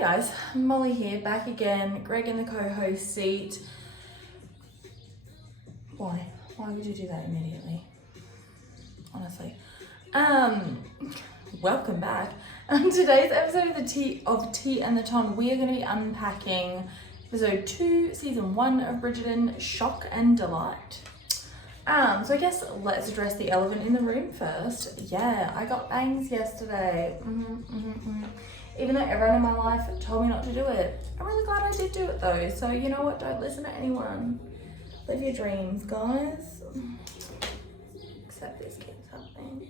guys, Molly here, back again. Greg in the co-host seat. Why? Why would you do that immediately? Honestly. Welcome back. Today's episode of Tea and the Ton, we are going to be unpacking episode 2, season 1 of Bridgerton, Shock and Delight. So I guess let's address the elephant in the room first. Yeah, I got bangs yesterday. Even though everyone in my life told me not to do it. I'm really glad I did do it though. So you know what, don't listen to anyone. Live your dreams, guys. Except this kid's happening.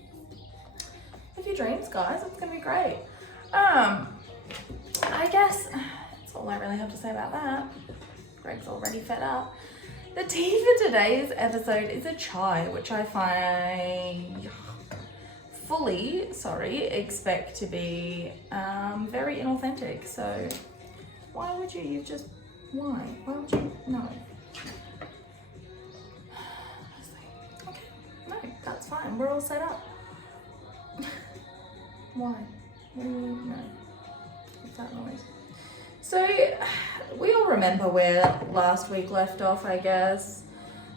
Live your dreams, guys, it's gonna be great. I guess that's all I really have to say about that. Greg's already fed up. The tea for today's episode is a chai, which I fully expect to be very inauthentic. So why would you why would you, no. Okay, no, that's fine, we're all set up. Why? What do you know? What's that noise? So, we all remember where last week left off, I guess.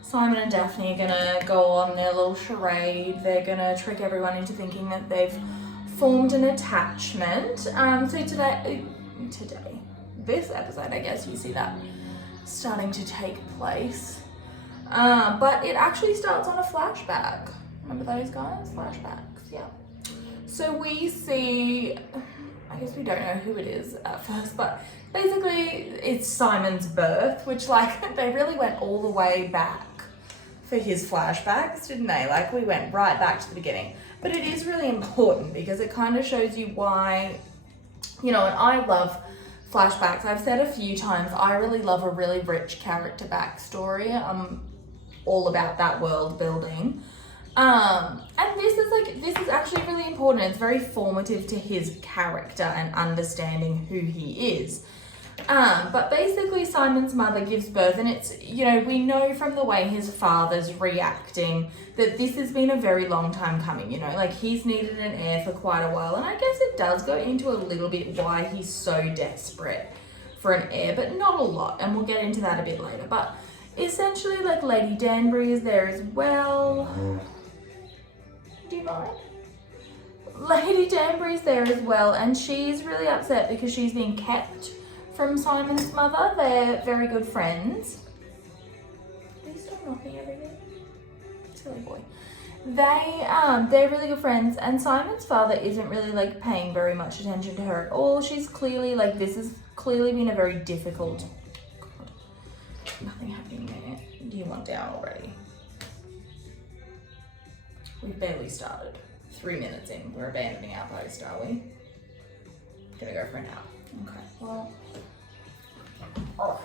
Simon and Daphne are gonna go on their little charade. They're gonna trick everyone into thinking that they've formed an attachment. So today, this episode, I guess you see that starting to take place. But it actually starts on a flashback. Remember those guys? Flashbacks, yeah. So we see, I guess we don't know who it is at first, but basically it's Simon's birth, which they really went all the way back for his flashbacks, didn't they? We went right back to the beginning. But it is really important because it kind of shows you why, and I love flashbacks. I've said a few times, I really love a really rich character backstory. I'm all about that world building. And this is actually really important. It's very formative to his character and understanding who he is. But basically Simon's mother gives birth, and it's, we know from the way his father's reacting that this has been a very long time coming, he's needed an heir for quite a while. And I guess it does go into a little bit why he's so desperate for an heir, but not a lot. And we'll get into that a bit later. But essentially, Lady Danbury is there as well. Do you mind? Lady Danbury's there as well, and she's really upset because she's being kept from Simon's mother. They're very good friends. Please stop knocking everything. Silly boy. They're really good friends, and Simon's father isn't really paying very much attention to her at all. She's clearly this has clearly been a very difficult. God, nothing happening there. Do you want down already? We've barely started. 3 minutes in, we're abandoning our post, are we? Gonna go for a nap. Okay, well. Oh.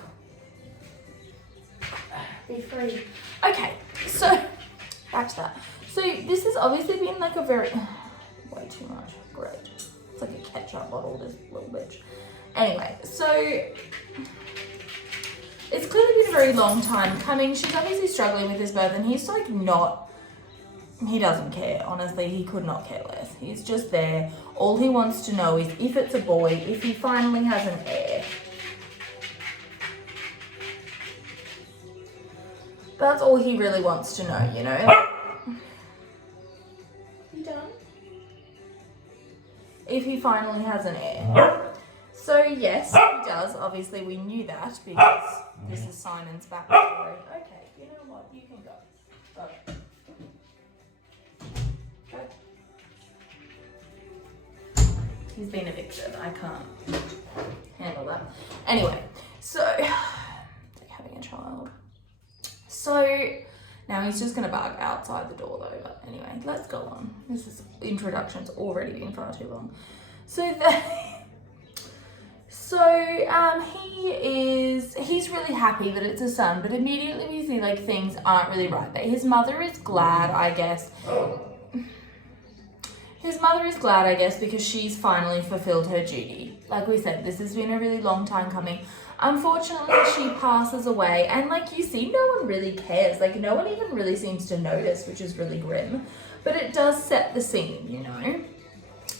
Be free. Okay, so, back to that. So, this has obviously been a very, way too much, great. It's like a ketchup bottle, this little bitch. Anyway, so, it's clearly been a very long time coming. She's obviously struggling with his birth, and he's he doesn't care, honestly. He could not care less. He's just there. All he wants to know is if it's a boy, if he finally has an heir. That's all he really wants to know, You done? If he finally has an heir. So yes, he does. Obviously, we knew that because this is Simon's backstory. Okay, you know what? You can go. Go. He's been evicted. I can't handle that. Anyway, so having a child. So now he's just gonna bark outside the door though. But anyway, let's go on. This introduction's already been far too long. He's really happy that it's a son, but immediately we see things aren't really right. That his mother is glad, I guess. His mother is glad, I guess, because she's finally fulfilled her duty. Like we said, this has been a really long time coming. Unfortunately, she passes away, and you see, no one really cares. No one even really seems to notice, which is really grim. But it does set the scene,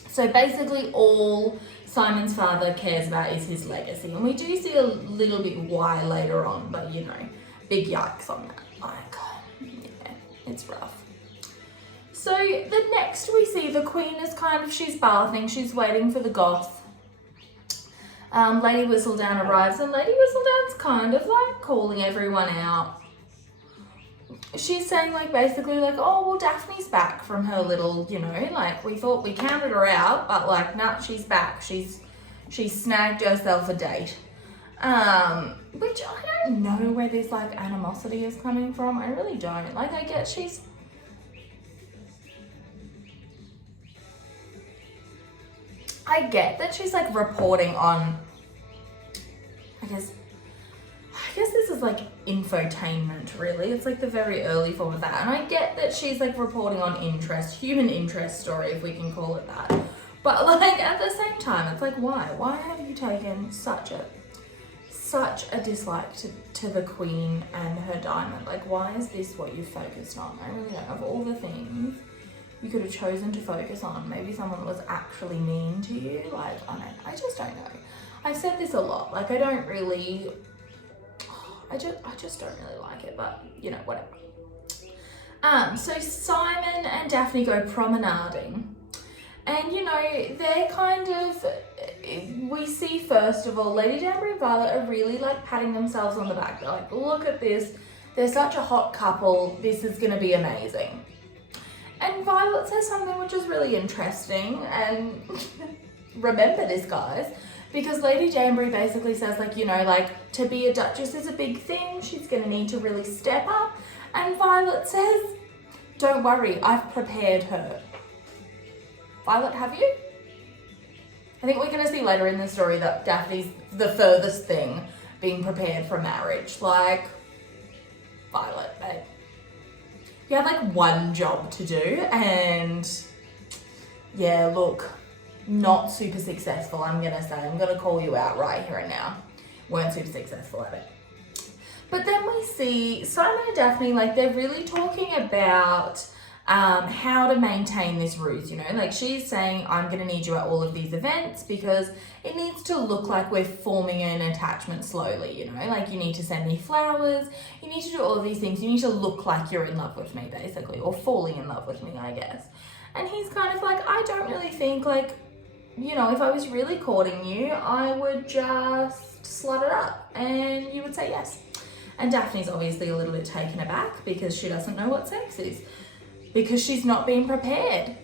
So basically all Simon's father cares about is his legacy. And we do see a little bit why later on, but you know, big yikes on that. Like, yeah, it's rough. So the next we see the queen is she's bathing, she's waiting for the goth. Lady Whistledown arrives, and Lady Whistledown's kind of like calling everyone out. She's saying like basically like, oh, well, Daphne's back from her little, you know, like we thought we counted her out, but like, nah, she's back. She's snagged herself a date. Which I don't know where this like animosity is coming from. I really don't. Like, I get that she's like reporting on, I guess this is like infotainment really. It's like the very early form of that. And I get that she's like reporting on human interest story, if we can call it that. But like at the same time, it's like, why? Why have you taken such a dislike to the queen and her diamond? Like, why is this what you focused on? I really don't. Of all the things you could have chosen to focus on, maybe someone was actually mean to you. Like, I just don't know. I've said this a lot. Like, I just don't really like it, but you know, whatever. So Simon and Daphne go promenading, and you know, we see first of all, Lady Danbury and Violet are really like patting themselves on the back. They're like, look at this, they're such a hot couple, this is gonna be amazing. And Violet says something which is really interesting, and remember this, guys, because Lady Danbury basically says like, you know, like to be a duchess is a big thing, she's gonna need to really step up, and Violet says, don't worry, I've prepared her. Violet, have you? I think we're gonna see later in the story that Daphne's the furthest thing being prepared for marriage. Like, Violet, babe. You had like one job to do, and yeah, look, not super successful, I'm gonna say. I'm gonna call you out right here and now. Weren't super successful at it. But then we see Simon and Daphne, like they're really talking about how to maintain this ruse, you know, like she's saying, I'm gonna need you at all of these events because it needs to look like we're forming an attachment slowly, you know, like you need to send me flowers, you need to do all of these things, you need to look like you're in love with me basically, or falling in love with me, I guess. And he's kind of like, I don't really think, like, you know, if I was really courting you, I would just slut it up and you would say yes. And Daphne's obviously a little bit taken aback because she doesn't know what sex is, because she's not been prepared.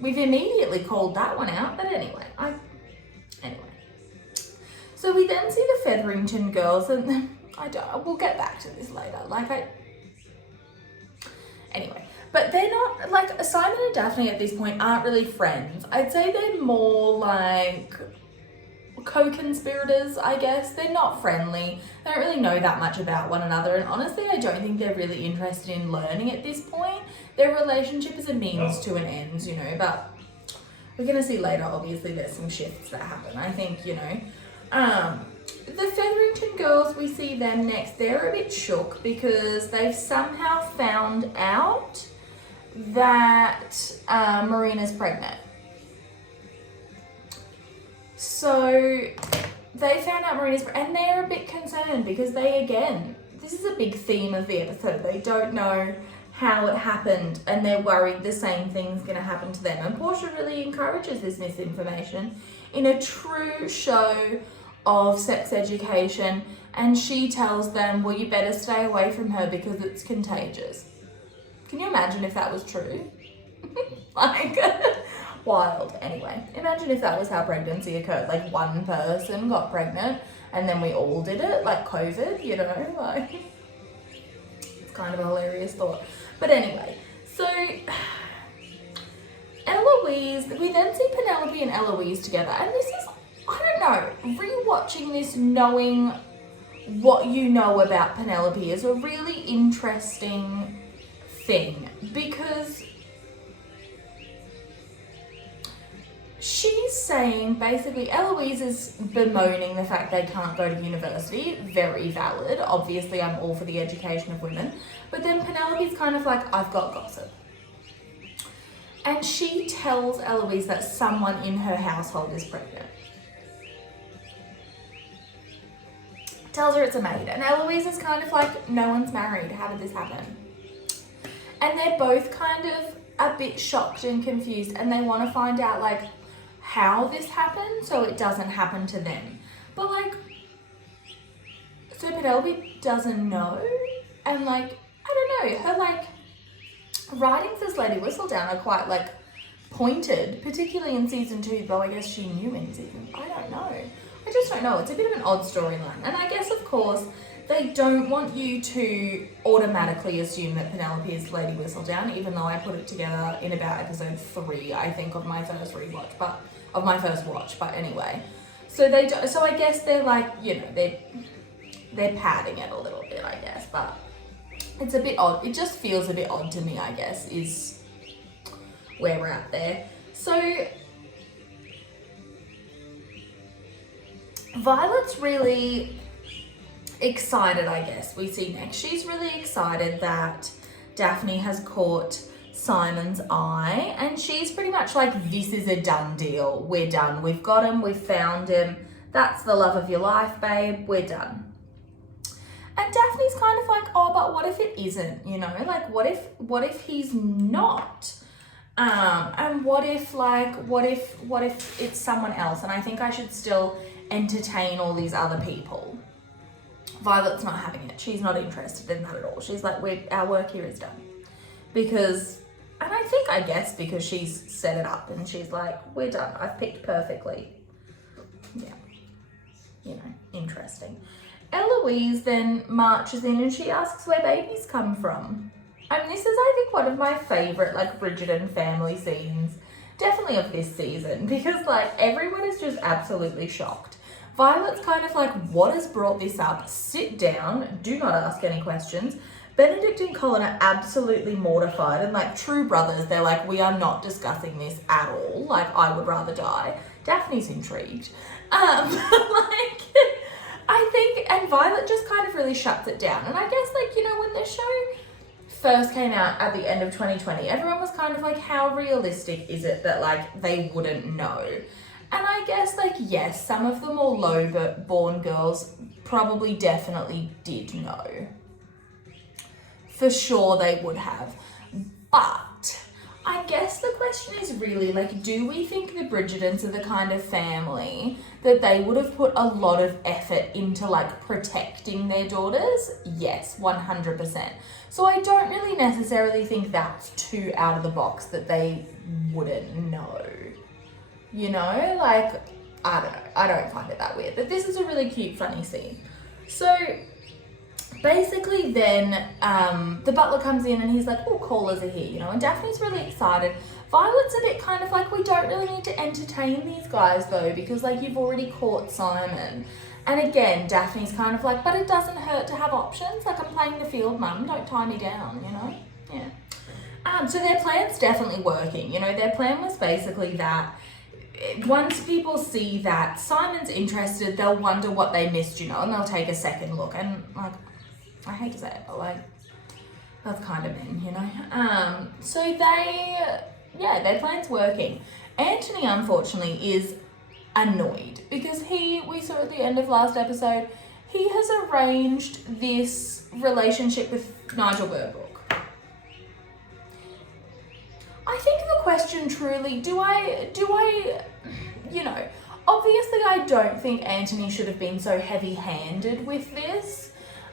We've immediately called that one out, but anyway. So we then see the Featherington girls, and we'll get back to this later. Anyway, but they're not, like, Simon and Daphne at this point aren't really friends. I'd say they're more like co-conspirators, I guess. They're not friendly. They don't really know that much about one another, and honestly, I don't think they're really interested in learning at this point. Their relationship is a means to an end, you know, but we're gonna see later, obviously, there's some shifts that happen. I think, you know, the Featherington girls, we see them next. They're a bit shook because they've somehow found out that Marina's pregnant. So they found out Marina's pregnant, and they're a bit concerned because this is a big theme of the episode. They don't know how it happened, and they're worried the same thing's going to happen to them. And Portia really encourages this misinformation in a true show of sex education, and she tells them, well, you better stay away from her because it's contagious. Can you imagine if that was true? Like, wild. Anyway, imagine if that was how pregnancy occurred. Like, one person got pregnant and then we all did it, like COVID, you know, like, it's kind of a hilarious thought. But anyway, so Eloise, we then see Penelope and Eloise together, and this is, I don't know, rewatching this, knowing what you know about Penelope is a really interesting thing, because she's saying, basically, Eloise is bemoaning the fact they can't go to university. Very valid. Obviously, I'm all for the education of women. But then Penelope's kind of like, I've got gossip. And she tells Eloise that someone in her household is pregnant. tells her it's a maid. And Eloise is kind of like, no one's married. How did this happen? And they're both kind of a bit shocked and confused, and they want to find out like how this happened so it doesn't happen to them. But like, so Penelope doesn't know, and like, I don't know, her like writings as Lady Whistledown are quite like pointed, particularly in season 2, though I guess she knew in season, I don't know. I just don't know. It's a bit of an odd storyline. And I guess, of course, they don't want you to automatically assume that Penelope is Lady Whistledown, even though I put it together in about episode 3, I think, of my first rewatch, but of my first watch. But anyway, so they do, so I guess they're like, you know, they're padding it a little bit, I guess, but it's a bit odd. It just feels a bit odd to me, I guess, is where we're at there. So Violet's really excited, I guess, we see next. She's really excited that Daphne has caught Simon's eye, and she's pretty much like, this is a done deal. We're done. We've got him. We've found him. That's the love of your life, babe. We're done. And Daphne's kind of like, oh, but what if it isn't, you know? Like, what if he's not? And what if it's someone else? And I think I should still entertain all these other people. Violet's not having it. She's not interested in that at all. She's like, our work here is done. Because, and I guess because she's set it up and she's like, we're done. I've picked perfectly. Yeah. You know, interesting. Eloise then marches in and she asks where babies come from. And this is, I think, one of my favourite, like, Bridgerton family scenes, definitely of this season, because, like, everyone is just absolutely shocked. Violet's kind of like, what has brought this up? Sit down, do not ask any questions. Benedict and Colin are absolutely mortified, and like true brothers, they're like, we are not discussing this at all. Like, I would rather die. Daphne's intrigued. Like, I think, and Violet just kind of really shuts it down. And I guess, like, you know, when the show first came out at the end of 2020, everyone was kind of like, how realistic is it that, like, they wouldn't know? And I guess, like, yes, some of the more low-born girls probably definitely did know. For sure they would have. But I guess the question is really, like, do we think the Bridgertons are the kind of family that they would have put a lot of effort into, like, protecting their daughters? Yes, 100%. So I don't really necessarily think that's too out of the box that they wouldn't know. You know, like, I don't know. I don't find it that weird. But this is a really cute, funny scene. So basically then the butler comes in and he's like, oh, callers are here, you know, and Daphne's really excited. Violet's a bit kind of like, we don't really need to entertain these guys though, because like you've already caught Simon. And again, Daphne's kind of like, but it doesn't hurt to have options. Like, I'm playing the field, mum, don't tie me down, you know? Yeah. So their plan's definitely working. You know, their plan was basically that once people see that Simon's interested, they'll wonder what they missed, you know, and they'll take a second look. And like, I hate to say it, but like, that's kind of men, you know? So their plan's working. Anthony, unfortunately, is annoyed because we saw at the end of last episode, he has arranged this relationship with Nigel Burbrook. I think the question truly, do I, you know, obviously I don't think Anthony should have been so heavy-handed with this.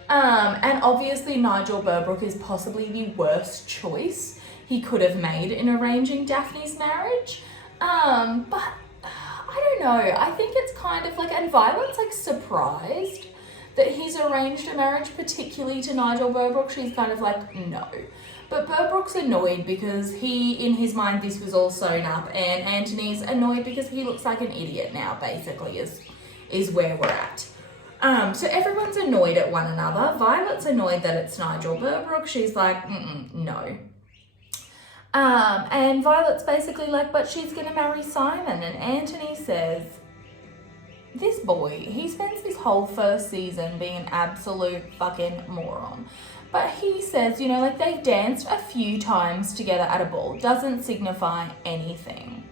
And obviously Nigel Burbrook is possibly the worst choice he could have made in arranging Daphne's marriage. But I don't know, I think it's kind of like, and Violet's like surprised that he's arranged a marriage, particularly to Nigel Burbrook. She's kind of like, no. But Burbrook's annoyed because in his mind, this was all sewn up, and Anthony's annoyed because he looks like an idiot now, basically, is where we're at. So everyone's annoyed at one another. Violet's annoyed that it's Nigel Burbrook. She's like, no. And Violet's basically like, but she's going to marry Simon. And Anthony says, this boy, he spends this whole first season being an absolute fucking moron. But he says, you know, like they've danced a few times together at a ball. Doesn't signify anything.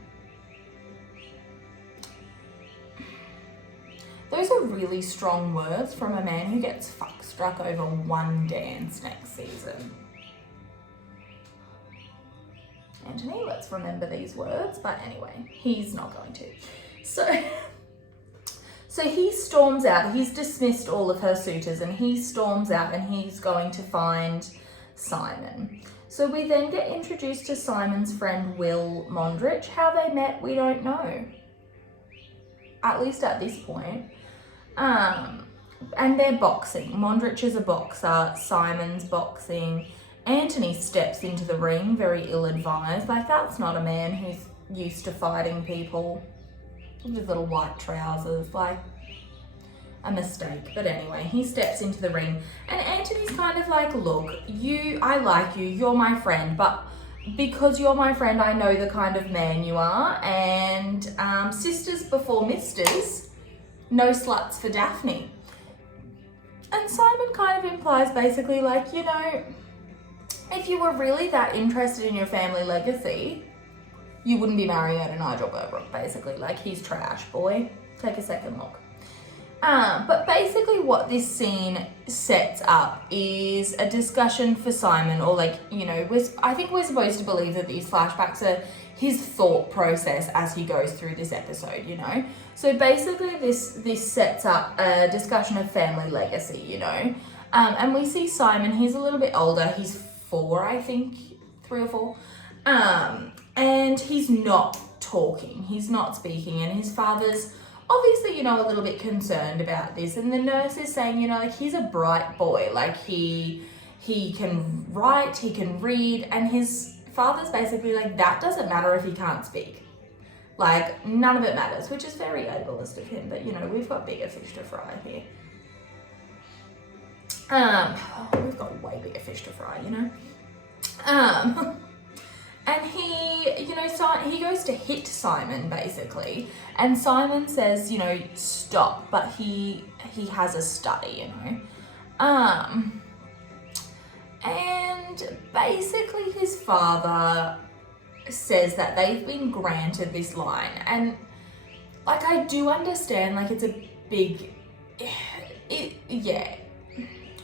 Those are really strong words from a man who gets fuck struck over one dance next season. Anthony, let's remember these words, but anyway, he's not going to. So he storms out. He's dismissed all of her suitors and he storms out and he's going to find Simon. So we then get introduced to Simon's friend Will Mondrich. How they met, we don't know. At least at this point. And they're boxing. Mondrich is a boxer. Simon's boxing. Anthony steps into the ring, very ill-advised. Like, that's not a man who's used to fighting people with little white trousers. Like, a mistake. But anyway, he steps into the ring and Anthony's kind of like, look, I like you, you're my friend, but because you're my friend, I know the kind of man you are, and sisters before misters, no sluts for Daphne. And Simon kind of implies basically like, you know, if you were really that interested in your family legacy, you wouldn't be marrying out to Nigel Burbrook, basically. Like, he's trash, boy. Take a second look. But basically what this scene sets up is a discussion for Simon, or like, you know, I think we're supposed to believe that these flashbacks are his thought process as he goes through this episode, you know. So basically this sets up a discussion of family legacy, you know. And we see Simon, he's a little bit older, he's 4, I think, 3 or 4. And he's not talking, he's not speaking, and his father's obviously, you know, a little bit concerned about this. And the nurse is saying, you know, like, he's a bright boy. Like, he can write, he can read. And his father's basically like, that doesn't matter if he can't speak. Like, none of it matters, which is very ableist of him. But, you know, we've got bigger fish to fry here. We've got way bigger fish to fry, you know. And he, you know, he goes to hit Simon, basically. And Simon says, you know, stop. But he has a study, you know. And basically his father says that they've been granted this line. And, like, I do understand, like, it's a big... yeah.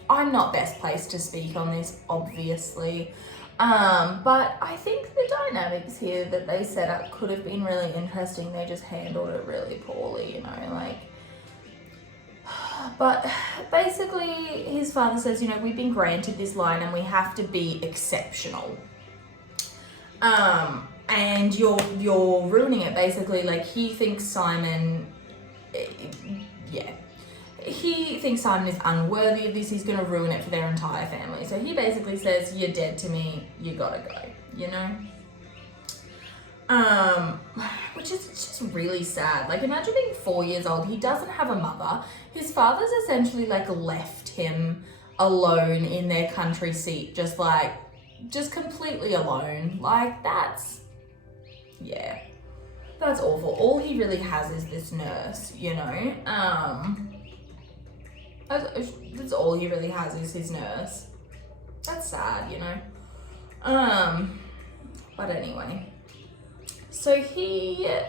I'm not best placed to speak on this, obviously. But I think the dynamics here that they set up could have been really interesting. They just handled it really poorly, you know, like. But basically his father says, you know, we've been granted this line and we have to be exceptional. And you're ruining it, basically. Like, he thinks Simon, he thinks Simon is unworthy of this. He's going to ruin it for their entire family. So he basically says, you're dead to me, you gotta go, you know? Which is just really sad. Like, imagine being 4 years old. He doesn't have a mother. His father's essentially, like, left him alone in their country seat, just completely alone. Like, that's awful. All he really has is this nurse, you know? That's all he really has is his nurse. That's sad, you know. But anyway. So I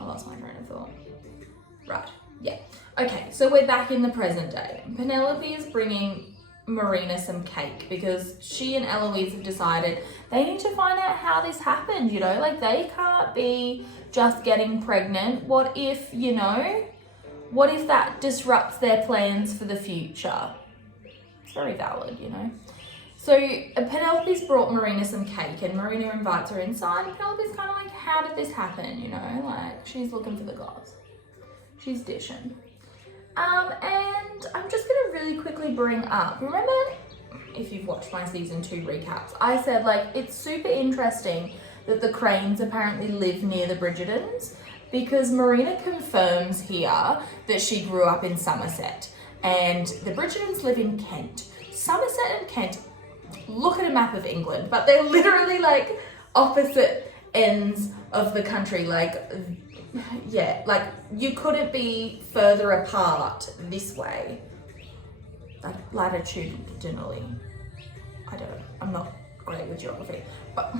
lost my train of thought. Right, yeah. Okay, so we're back in the present day. Penelope is bringing Marina some cake because she and Eloise have decided they need to find out how this happened, you know? Like, they can't be just getting pregnant. What if that disrupts their plans for the future? It's very valid, you know? So Penelope's brought Marina some cake and Marina invites her inside, and Penelope's kind of like, how did this happen, you know? Like, she's looking for the goss. She's dishing. And I'm just going to really quickly bring up, remember, if you've watched my season 2 recaps, I said, like, it's super interesting that the Cranes apparently live near the Bridgertons, because Marina confirms here that she grew up in Somerset and the Bridgertons live in Kent. Somerset and Kent, look at a map of England, but they're literally like opposite ends of the country. Like, yeah, like, you couldn't be further apart this way. Latitudinally. I'm not great with geography, but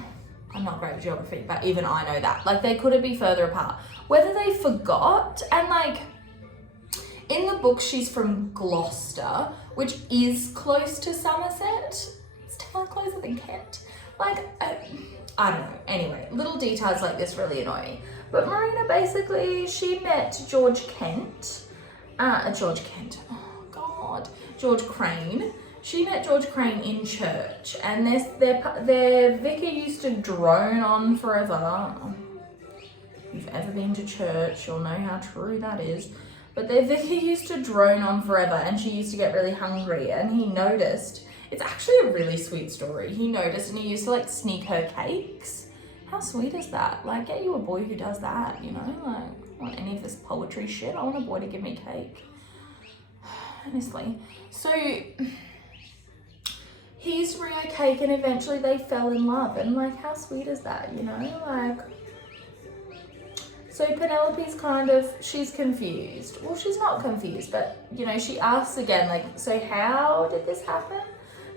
even I know that. Like, they couldn't be further apart. whether they forgot, and like, in the book, she's from Gloucester, which is close to Somerset. It's closer than Kent. Like, I don't know. Anyway, little details like this really annoy me. But Marina, basically, she met George Crane. She met George Crane in church, and their vicar used to drone on forever. If you've ever been to church, you'll know how true that is. But their vicar used to drone on forever, and she used to get really hungry, and he noticed. It's actually a really sweet story. He noticed, and he used to like sneak her cakes. How sweet is that? Like, get you a boy who does that, you know? Like, I don't want any of this poetry shit. I want a boy to give me cake. Honestly. So he used to bring her cake, and eventually they fell in love. And like, how sweet is that, you know? Like, so Penelope's she's confused. Well, she's not confused, but you know, she asks again, like, so how did this happen?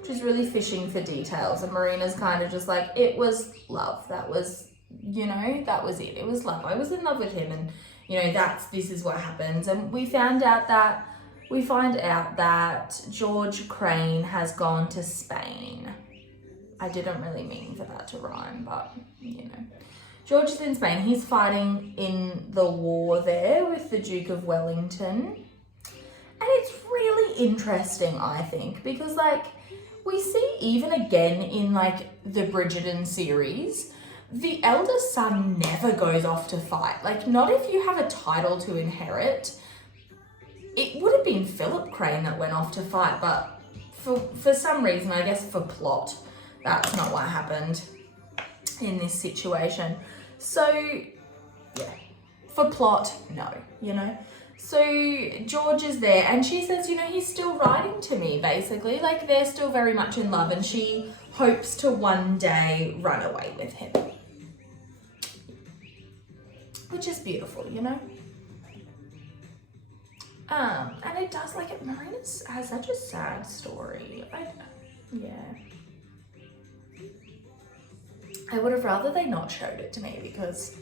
She's really fishing for details, and Marina's kind of just like, it was love. That was, you know, that was it. It was love. I was in love with him, and you know, this is what happens. And we find out that George Crane has gone to Spain. I didn't really mean for that to rhyme, but you know. George is in Spain. He's fighting in the war there with the Duke of Wellington. And it's really interesting, I think, because like, we see even again in like the Bridgerton series, the eldest son never goes off to fight. Like, not if you have a title to inherit. It would have been Philip Crane that went off to fight, but for some reason, I guess for plot, that's not what happened in this situation. So, yeah, for plot, no, you know. So George is there, and she says, you know, he's still writing to me, basically. Like, they're still very much in love, and she hopes to one day run away with him. Which is beautiful, you know? And it does, like, Marina has such a sad story. I would have rather they not showed it to me, because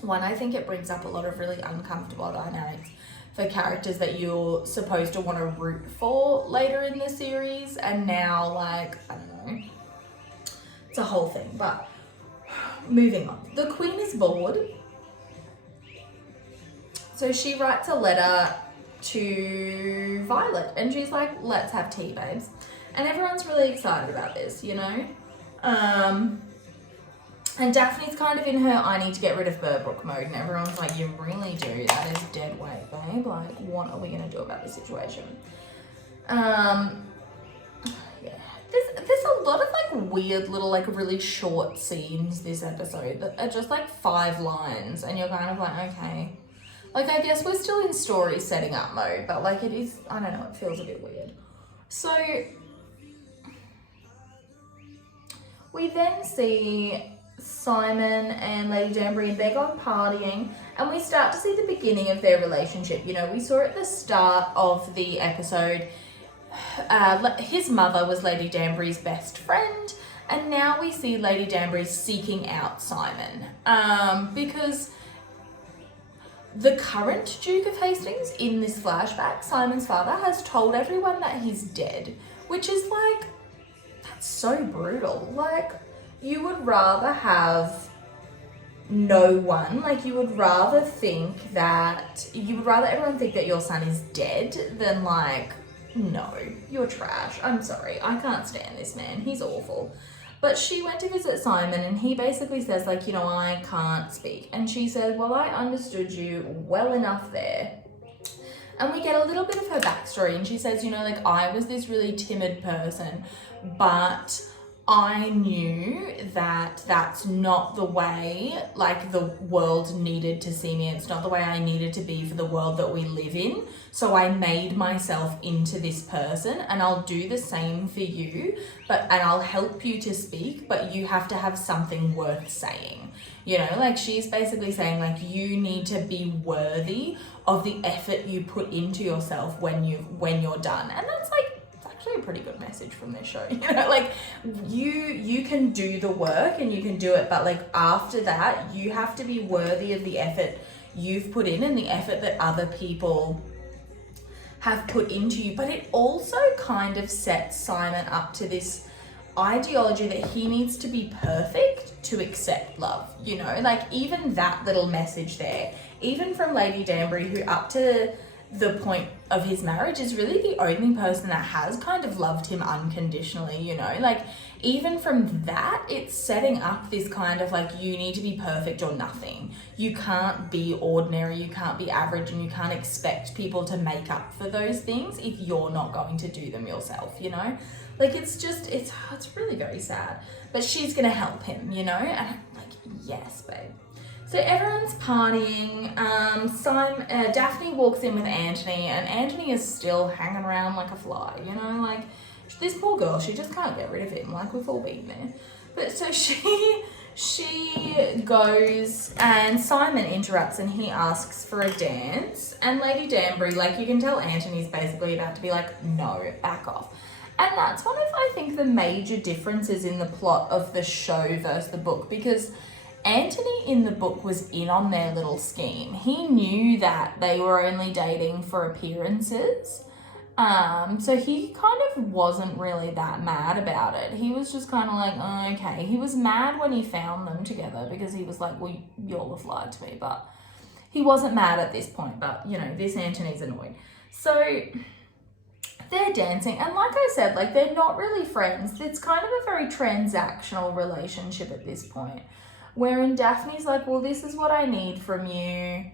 one, I think it brings up a lot of really uncomfortable dynamics for characters that you're supposed to want to root for later in the series, and now, like, I don't know, it's a whole thing. But moving on, the Queen is bored, so she writes a letter to Violet, and she's like, let's have tea, babes. And everyone's really excited about this, you know? And Daphne's kind of in her I need to get rid of Burbrook mode, and everyone's like, you really do, that is dead weight, babe. Like, what are we gonna do about this situation? Yeah. There's a lot of like weird little like really short scenes this episode that are just like 5 lines, and you're kind of like, okay. Like, I guess we're still in story setting up mode, but like, it is, I don't know, it feels a bit weird. So we then see Simon and Lady Danbury, and they're gone partying, and we start to see the beginning of their relationship. You know, we saw at the start of the episode, his mother was Lady Danbury's best friend, and now we see Lady Danbury seeking out Simon, because the current Duke of Hastings in this flashback, Simon's father, has told everyone that he's dead, which is like, that's so brutal. Like, you would rather have no one, like, you would rather everyone think that your son is dead than like, no, you're trash. I'm sorry, I can't stand this man, he's awful. But she went to visit Simon, and he basically says, like, you know, I can't speak. And she said, well, I understood you well enough there. And we get a little bit of her backstory, and she says, you know, like, I was this really timid person, but I knew that that's not the way, like, the world needed to see me. It's not the way I needed to be for the world that we live in. So I made myself into this person, and I'll do the same for you, and I'll help you to speak, but you have to have something worth saying. You know, like, she's basically saying, like, you need to be worthy of the effort you put into yourself when you're done. And that's like, it's actually actually a pretty good message from this show. You know, like you can do the work and you can do it, but like after that, you have to be worthy of the effort you've put in and the effort that other people have put into you. But it also kind of sets Simon up to this ideology that he needs to be perfect to accept love, you know, like even that little message there, even from Lady Danbury, who up to the point of his marriage is really the only person that has kind of loved him unconditionally, you know, like even from that, it's setting up this kind of like, you need to be perfect or nothing. You can't be ordinary, you can't be average, and you can't expect people to make up for those things if you're not going to do them yourself, you know? Like, it's just, it's really very sad. But she's gonna help him, you know? And I'm like, yes, babe. So everyone's partying. Daphne walks in with Anthony, and Anthony is still hanging around like a fly, you know? Like, this poor girl, she just can't get rid of him. Like, we've all been there. But so she goes, and Simon interrupts and he asks for a dance. And Lady Danbury, like, you can tell Anthony's basically about to be like, no, back off. And that's one of, I think, the major differences in the plot of the show versus the book, because Anthony in the book was in on their little scheme. He knew that they were only dating for appearances. So he kind of wasn't really that mad about it. He was just kind of like, oh, okay. He was mad when he found them together because he was like, well, you'll have lied to me. But he wasn't mad at this point. But, you know, this Anthony's annoyed. So they're dancing, and like I said, like, they're not really friends. It's kind of a very transactional relationship at this point, wherein Daphne's like, well, this is what I need from you,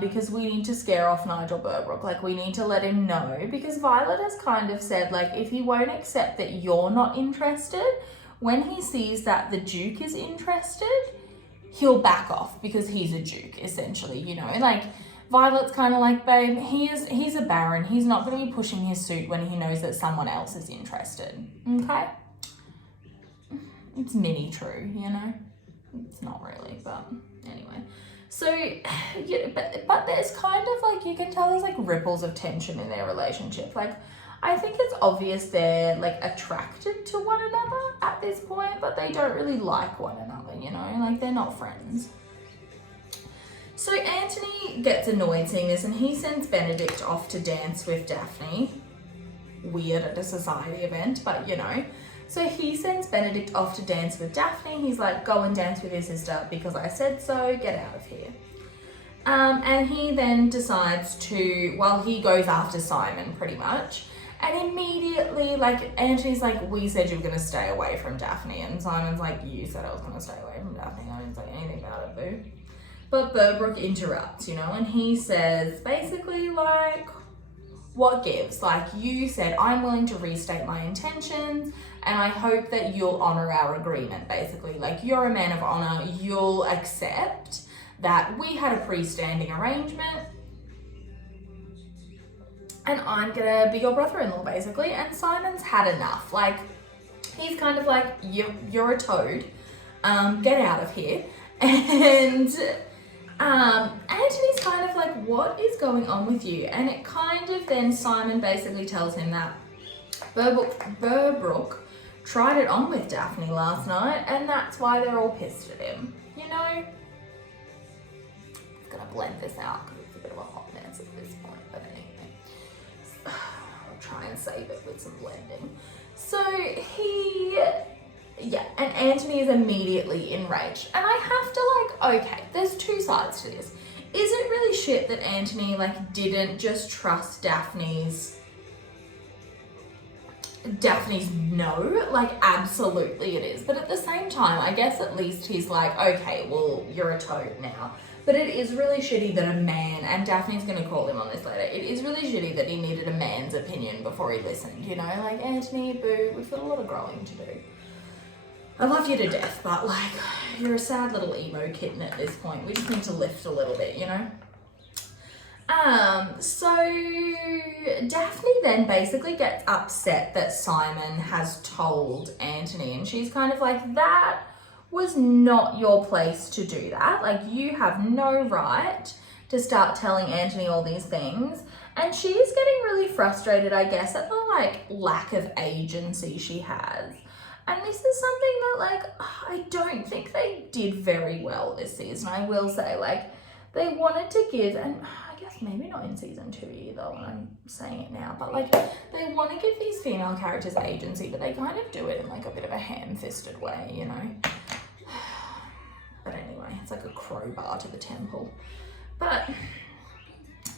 because we need to scare off Nigel Burbrook. Like, we need to let him know, because Violet has kind of said, like, if he won't accept that you're not interested, when he sees that the Duke is interested, he'll back off because he's a Duke, essentially, you know, like, Violet's kind of like, babe, he's a baron. He's not going to be pushing his suit when he knows that someone else is interested. Okay? It's mini true, you know? It's not really, but anyway. So, yeah, but there's kind of like, you can tell there's like ripples of tension in their relationship. Like, I think it's obvious they're like attracted to one another at this point, but they don't really like one another, you know? Like, they're not friends. So Anthony gets annoyed seeing this, and he sends Benedict off to dance with Daphne. Weird at a society event, but you know. So he sends Benedict off to dance with Daphne. He's like, go and dance with your sister because I said so, get out of here. And he then decides to, well, he goes after Simon pretty much. And immediately, like, Anthony's like, we said you were going to stay away from Daphne. And Simon's like, you said I was going to stay away from Daphne. I didn't say anything about it, boo. But Burbrook interrupts, you know, and he says basically like, what gives? Like, you said, I'm willing to restate my intentions and I hope that you'll honor our agreement, basically. Like, you're a man of honor, you'll accept that we had a pre-standing arrangement and I'm gonna be your brother-in-law, basically. And Simon's had enough. Like, he's kind of like, you're a toad, get out of here. And Anthony's kind of like, what is going on with you? And it kind of then Simon basically tells him that Burbrook tried it on with Daphne last night, and that's why they're all pissed at him. You know, I'm gonna blend this out because it's a bit of a hot mess at this point, but anyway, I'll try and save it with some blending. So and Anthony is immediately enraged. And I have to like, okay, there's two sides to this. Is it really shit that Anthony like didn't just trust Daphne's no? Like, absolutely it is. But at the same time, I guess at least he's like, okay, well, you're a toad now. But it is really shitty that a man, and Daphne's going to call him on this later, it is really shitty that he needed a man's opinion before he listened, you know? Like, Anthony, boo, we've got a lot of growing to do. I love you to death, but like, you're a sad little emo kitten at this point. We just need to lift a little bit, you know? So Daphne then basically gets upset that Simon has told Anthony, and she's kind of like, that was not your place to do that. Like, you have no right to start telling Anthony all these things. And she's getting really frustrated, I guess, at the like lack of agency she has. And this is something that like I don't think they did very well this season. I will say, like, they wanted to give, and I guess maybe not in season 2 either when I'm saying it now, but like they want to give these female characters agency, but they kind of do it in like a bit of a ham-fisted way, you know. But anyway, it's like a crowbar to the temple. But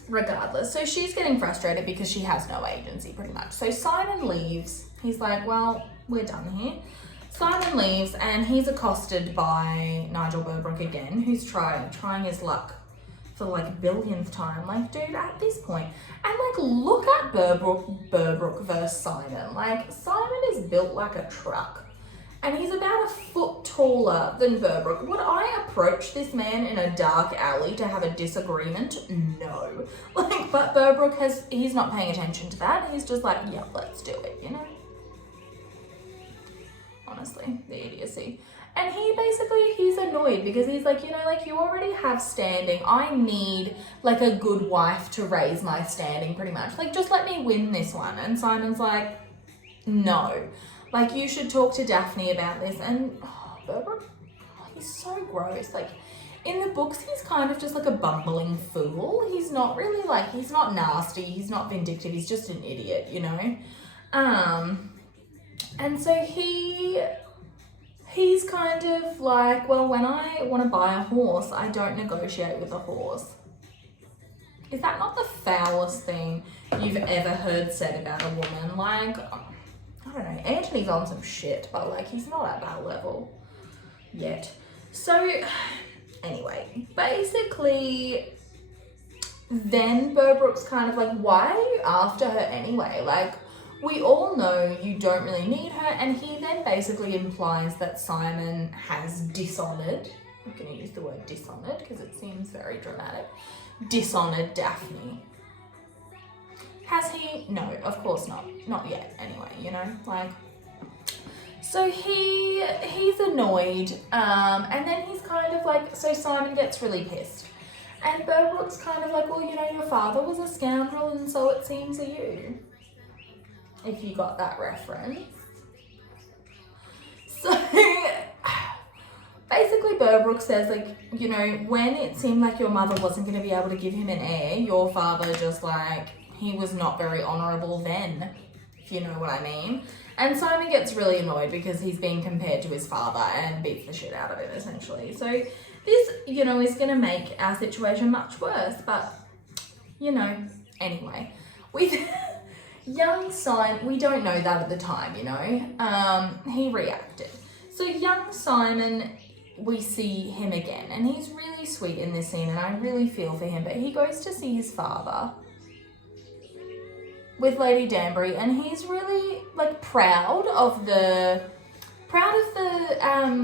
regardless, so she's getting frustrated because she has no agency pretty much. So Simon leaves. He's like, well, we're done here. Simon leaves and he's accosted by Nigel Burbrook again, who's trying his luck for like a billionth time. Like, dude, at this point, and like look at Burbrook versus Simon. Like, Simon is built like a truck. And he's about a foot taller than Burbrook. Would I approach this man in a dark alley to have a disagreement? No. Like, but Burbrook he's not paying attention to that. He's just like, yeah, let's do it, you know? Honestly, the idiocy. And he's annoyed because he's like, you know, like, you already have standing. I need like a good wife to raise my standing pretty much. Like, just let me win this one. And Simon's like, no. Like, you should talk to Daphne about this. And Burbrook, he's so gross. Like, in the books, he's kind of just like a bumbling fool. He's not really like, he's not nasty. He's not vindictive. He's just an idiot, you know? And so he's kind of like, well, when I want to buy a horse, I don't negotiate with a horse. Is that not the foulest thing you've ever heard said about a woman? Like, I don't know, Anthony's on some shit, but like, he's not at that level yet. So anyway, basically, then Burbrook's kind of like, why are you after her anyway? Like, we all know you don't really need her. And he then basically implies that Simon has dishonored, I'm going to use the word dishonored because it seems very dramatic, dishonored Daphne. Has he? No, of course not. Not yet, anyway, you know, like, so he's annoyed, and then he's kind of like, so Simon gets really pissed, and Burbrook's kind of like, well, you know, your father was a scoundrel, and so it seems to you, if you got that reference. So basically Burbrook says, like, you know, when it seemed like your mother wasn't going to be able to give him an heir, your father just like, he was not very honourable then, if you know what I mean. And Simon gets really annoyed because he's being compared to his father and beats the shit out of it, essentially. So this, you know, is going to make our situation much worse. But, you know, anyway, with young Simon, we don't know that at the time, you know. He reacted. So young Simon, we see him again. And he's really sweet in this scene and I really feel for him. But he goes to see his father with Lady Danbury, and he's really like proud of the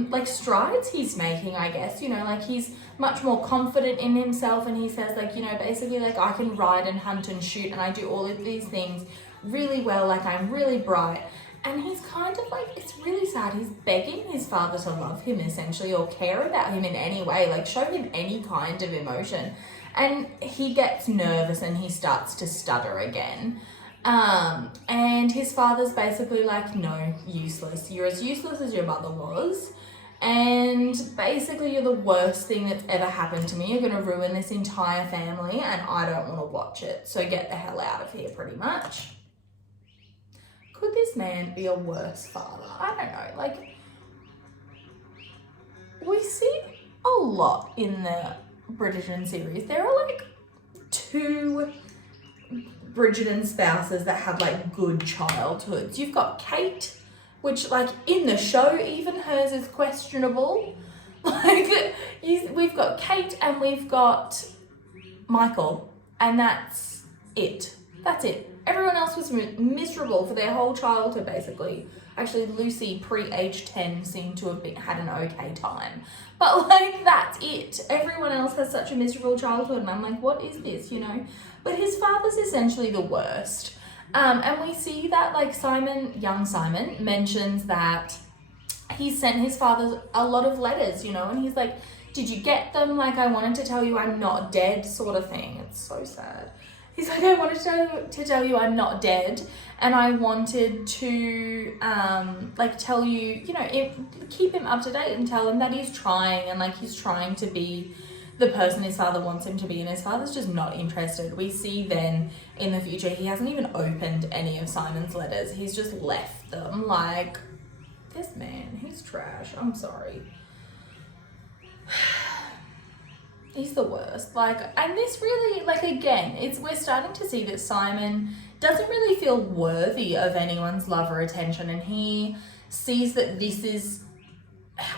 like strides he's making, I guess, you know, like he's much more confident in himself, and he says, like, you know, basically like, I can ride and hunt and shoot and I do all of these things really well, like I'm really bright. And he's kind of like, it's really sad, he's begging his father to love him essentially, or care about him in any way, like show him any kind of emotion. And he gets nervous and he starts to stutter again. And his father's basically like, no, useless. You're as useless as your mother was. And basically you're the worst thing that's ever happened to me. You're going to ruin this entire family and I don't want to watch it. So get the hell out of here, pretty much. Could this man be a worse father? I don't know. Like, we see a lot in the Bridgerton series. There are like 2 Bridgerton spouses that have like good childhoods. You've got Kate, which like in the show, even hers is questionable. Like, we've got Kate and we've got Michael, and that's it. That's it. Everyone else was miserable for their whole childhood, basically. Actually, Lucy, pre-age 10, seemed to have had an okay time. But, like, that's it. Everyone else has such a miserable childhood, and I'm like, what is this, you know? But his father's essentially the worst. And we see that, like, young Simon, mentions that he sent his father a lot of letters, you know, and he's like, did you get them? Like, I wanted to tell you I'm not dead, sort of thing. It's so sad. He's like, I wanted to tell you I'm not dead, and I wanted to like tell you, you know, keep him up to date and tell him that he's trying, and like he's trying to be the person his father wants him to be, and his father's just not interested. We see then in the future he hasn't even opened any of Simon's letters. He's just left them. Like, this man, he's trash. I'm sorry. He's the worst. Like, and this really, like, again, we're starting to see that Simon doesn't really feel worthy of anyone's love or attention, and he sees that this is,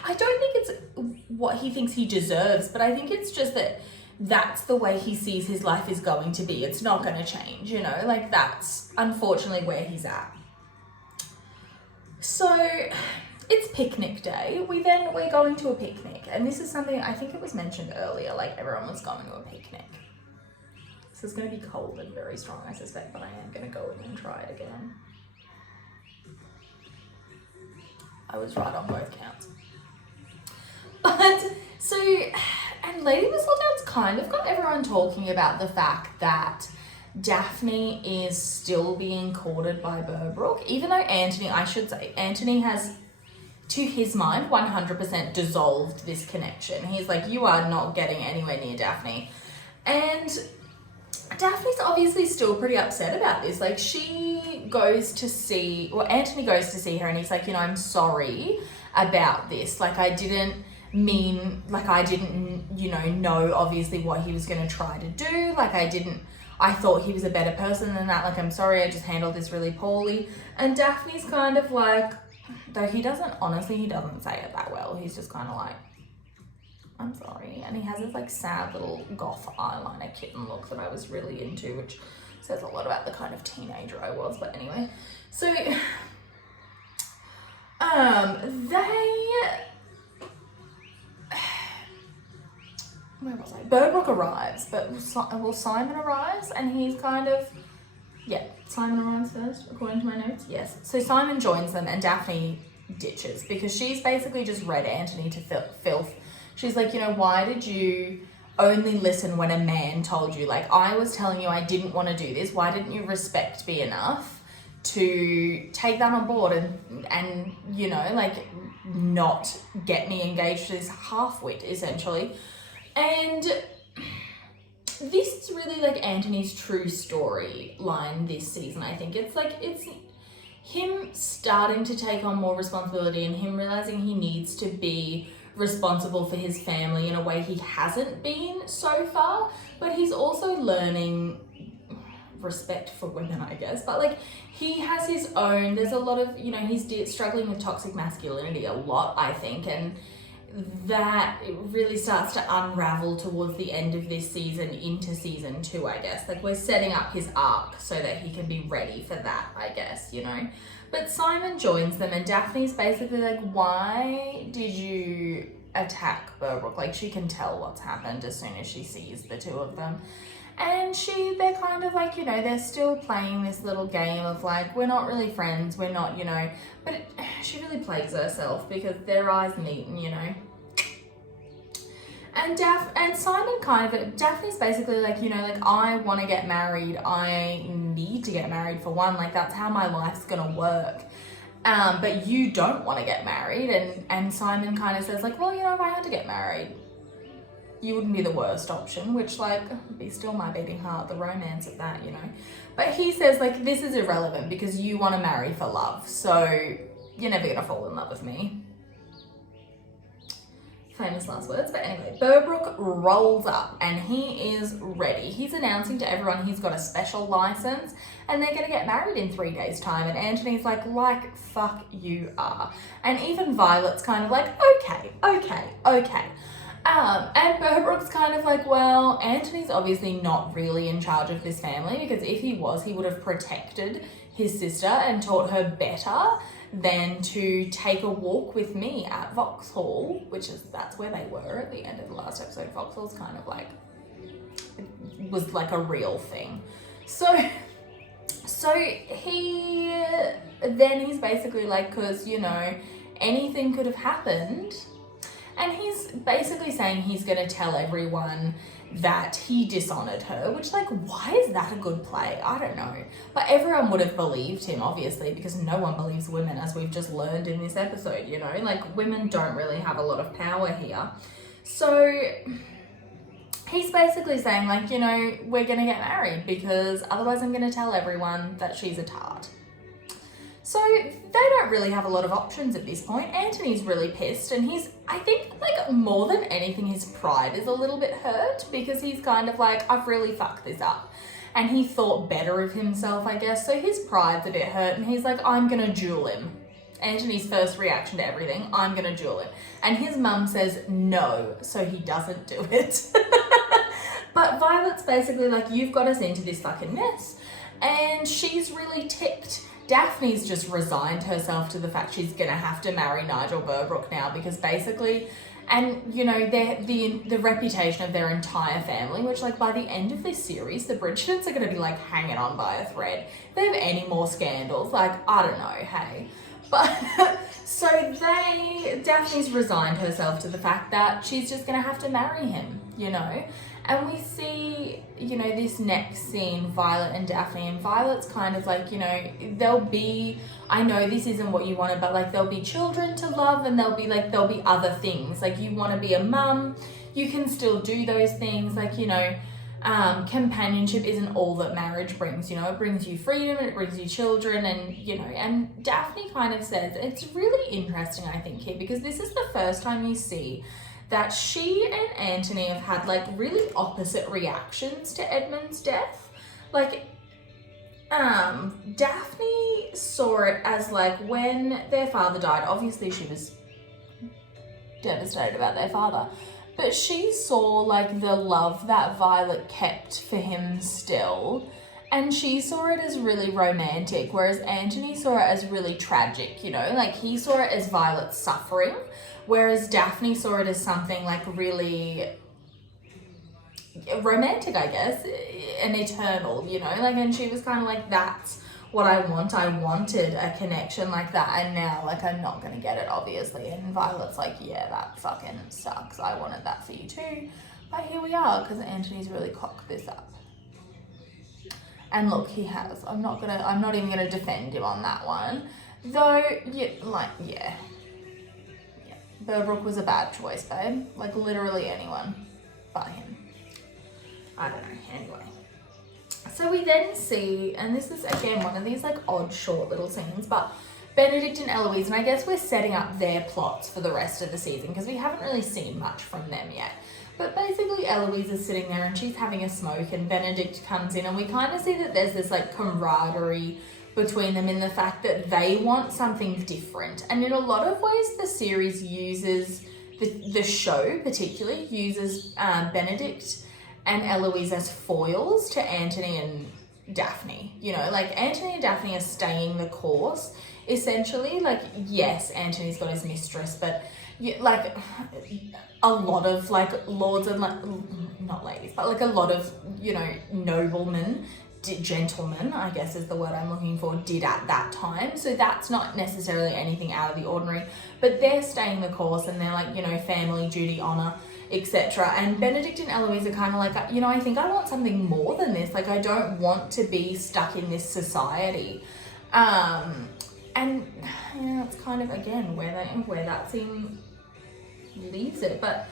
I don't think it's what he thinks he deserves, but I think it's just that that's the way he sees his life is going to be. It's not going to change, you know, like that's unfortunately where he's at. So it's picnic day. We're going to a picnic, and this is something I think it was mentioned earlier, like everyone was going to a picnic. This is going to be cold and very strong, I suspect, but I am going to go in and try it again. I was right on both counts. But so, and Lady Whistledown's kind of got everyone talking about the fact that Daphne is still being courted by Burbrook, even though Anthony has, to his mind, 100% dissolved this connection. He's like, you are not getting anywhere near Daphne. And Daphne's obviously still pretty upset about this. Like, Anthony goes to see her, and he's like, you know, I'm sorry about this. Like, I didn't, you know obviously what he was going to try to do. Like, I thought he was a better person than that. Like, I'm sorry, I just handled this really poorly. And Daphne's kind of like, though he doesn't say it that well. He's just kind of like, I'm sorry. And he has this like sad little goth eyeliner kitten look that I was really into, which says a lot about the kind of teenager I was. But anyway, so where was I? Burbrook arrives, but Simon arrives, and he's kind of, Simon arrives first, according to my notes. Yes. So Simon joins them, and Daphne ditches because she's basically just read Anthony to filth. She's like, you know, why did you only listen when a man told you? Like, I was telling you I didn't want to do this. Why didn't you respect me enough to take that on board and you know, like, not get me engaged to this half-wit, essentially? And this is really like Anthony's true storyline this season. I think it's him starting to take on more responsibility and him realizing he needs to be responsible for his family in a way he hasn't been so far, but he's also learning respect for women, I guess. But like, he has his own, there's a lot of, you know, he's struggling with toxic masculinity a lot, I think, and that it really starts to unravel towards the end of this season into season 2, I guess. Like, we're setting up his arc so that he can be ready for that, I guess, you know. But Simon joins them, and Daphne's basically like, why did you attack Burbrook? Like, she can tell what's happened as soon as she sees the two of them. And they're kind of like, you know, they're still playing this little game of like, we're not really friends, we're not, you know, but she really plays herself because their eyes meet, and, you know. And Daphne's basically like, you know, like, I want to get married, I need to get married for one, like, that's how my life's gonna work. But you don't want to get married, and Simon kind of says like, well, you know, if I had to get married, you wouldn't be the worst option, which, like, be still my beating heart, the romance of that, you know. But he says, like, this is irrelevant because you want to marry for love, so you're never going to fall in love with me. Famous last words. But anyway, Burbrook rolls up and he is ready. He's announcing to everyone he's got a special license and they're going to get married in 3 days' time. And Anthony's like, fuck you are. And even Violet's kind of like, okay. And Burbrook's kind of like, well, Anthony's obviously not really in charge of this family, because if he was, he would have protected his sister and taught her better than to take a walk with me at Vauxhall, that's where they were at the end of the last episode. Vauxhall's kind of like, it was like a real thing. So he's basically like, because, you know, anything could have happened. And he's basically saying he's going to tell everyone that he dishonored her, which, like, why is that a good play? I don't know. But everyone would have believed him, obviously, because no one believes women, as we've just learned in this episode, you know? Like, women don't really have a lot of power here. So he's basically saying, like, you know, we're going to get married because otherwise I'm going to tell everyone that she's a tart. So they don't really have a lot of options at this point. Anthony's really pissed, and I think, like, more than anything, his pride is a little bit hurt because he's kind of like, I've really fucked this up. And he thought better of himself, I guess. So his pride's a bit hurt, and he's like, I'm going to duel him. Anthony's first reaction to everything, I'm going to duel him. And his mum says no, so he doesn't do it. But Violet's basically like, you've got us into this fucking mess. And she's really ticked. Daphne's just resigned herself to the fact she's going to have to marry Nigel Burbrook now because basically, and you know, the reputation of their entire family, which, like, by the end of this series, the Bridgertons are going to be like hanging on by a thread. If they have any more scandals, like, I don't know, hey. But so Daphne's resigned herself to the fact that she's just going to have to marry him, you know. And we see, you know, this next scene, Violet and Daphne, and Violet's kind of like, you know, I know this isn't what you wanted, but, like, there'll be children to love, and there'll be other things. Like, you want to be a mum, you can still do those things. Like, you know, companionship isn't all that marriage brings, you know, it brings you freedom, and it brings you children, and, you know, and Daphne kind of says, it's really interesting, I think, here, because this is the first time you see that she and Anthony have had, like, really opposite reactions to Edmund's death. Like, Daphne saw it as, like, when their father died, obviously she was devastated about their father, but she saw, like, the love that Violet kept for him still, and she saw it as really romantic, whereas Anthony saw it as really tragic, you know? Like, he saw it as Violet's suffering, whereas Daphne saw it as something, like, really romantic, I guess, and eternal, you know? Like, and she was kind of like, that's what I want. I wanted a connection like that, and now, like, I'm not going to get it, obviously. And Violet's like, yeah, that fucking sucks. I wanted that for you too. But here we are, because Anthony's really cocked this up. And look, he has. I'm not even going to defend him on that one. Though, yeah. Burbrook was a bad choice, babe. Like, literally anyone but him. I don't know. Anyway. So we then see, and this is, again, one of these, like, odd, short little scenes, but Benedict and Eloise, and I guess we're setting up their plots for the rest of the season, because we haven't really seen much from them yet. But basically, Eloise is sitting there, and she's having a smoke, and Benedict comes in, and we kind of see that there's this, like, camaraderie between them in the fact that they want something different. And in a lot of ways, the series uses, the show particularly, uses Benedict and Eloise as foils to Anthony and Daphne. You know, like, Anthony and Daphne are staying the course. Essentially, like, yes, Anthony's got his mistress, but, like, a lot of, like, lords and, like, not ladies, but, like, a lot of, you know, noblemen, gentlemen, I guess is the word I'm looking for, did at that time. So that's not necessarily anything out of the ordinary, but they're staying the course, and they're like, you know, family, duty, honor, etc. And Benedict and Eloise are kind of like, you know, I think I want something more than this. Like, I don't want to be stuck in this society. And, you know, it's kind of, again, where that scene leaves it. But,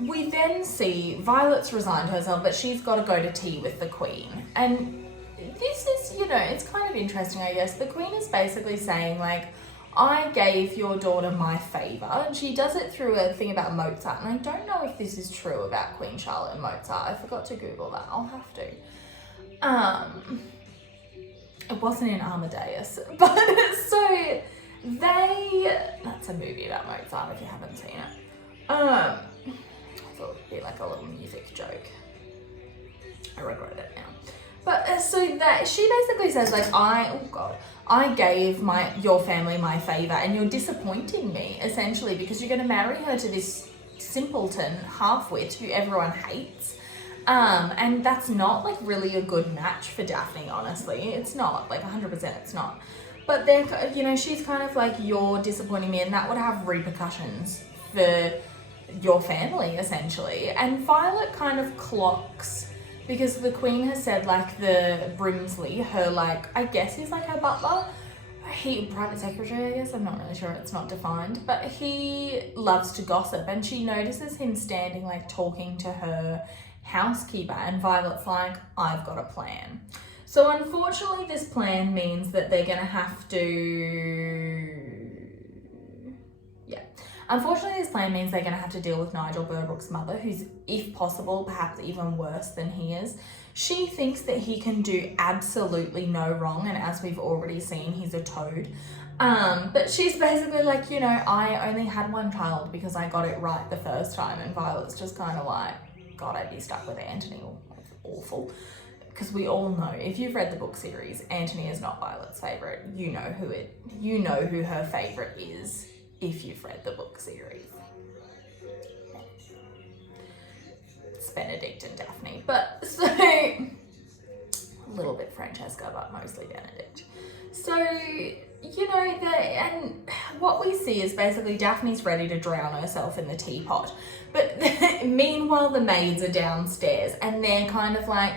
we then see Violet's resigned herself, but she's got to go to tea with the Queen. And this is, you know, it's kind of interesting, I guess. The Queen is basically saying, like, I gave your daughter my favour. And she does it through a thing about Mozart. And I don't know if this is true about Queen Charlotte and Mozart. I forgot to Google that. I'll have to. It wasn't in Amadeus. But so that's a movie about Mozart if you haven't seen it. I thought it would be like a little music joke. I regret it now. But so that she basically says, like, I gave your family my favour, and you're disappointing me, essentially, because you're going to marry her to this simpleton half-wit who everyone hates. And that's not, like, really a good match for Daphne, honestly. It's not, like, 100% it's not. But they're, you know, she's kind of like, you're disappointing me, and that would have repercussions for your family, essentially. And Violet kind of clocks, because the Queen has said, like, the Brimsley, her, like, I guess he's like her butler, private secretary, I guess, I'm not really sure, it's not defined, but he loves to gossip, and she notices him standing, like, talking to her housekeeper, and Violet's like, I've got a plan. So unfortunately this plan means that they're gonna have to, unfortunately this plan means they're gonna have to deal with Nigel Burbrooke's mother, who's, if possible, perhaps even worse than he is. She thinks that he can do absolutely no wrong, and as we've already seen, he's a toad. But she's basically like, you know, I only had one child because I got it right the first time, and Violet's just kind of like, God, I'd be stuck with Anthony. That's awful. Because we all know, if you've read the book series, Anthony is not Violet's favourite. You know who her favourite is if you've read the book series. It's Benedict and Daphne. But so, a little bit Francesca, but mostly Benedict. So, you know, and what we see is basically Daphne's ready to drown herself in the teapot. But meanwhile, the maids are downstairs and they're kind of like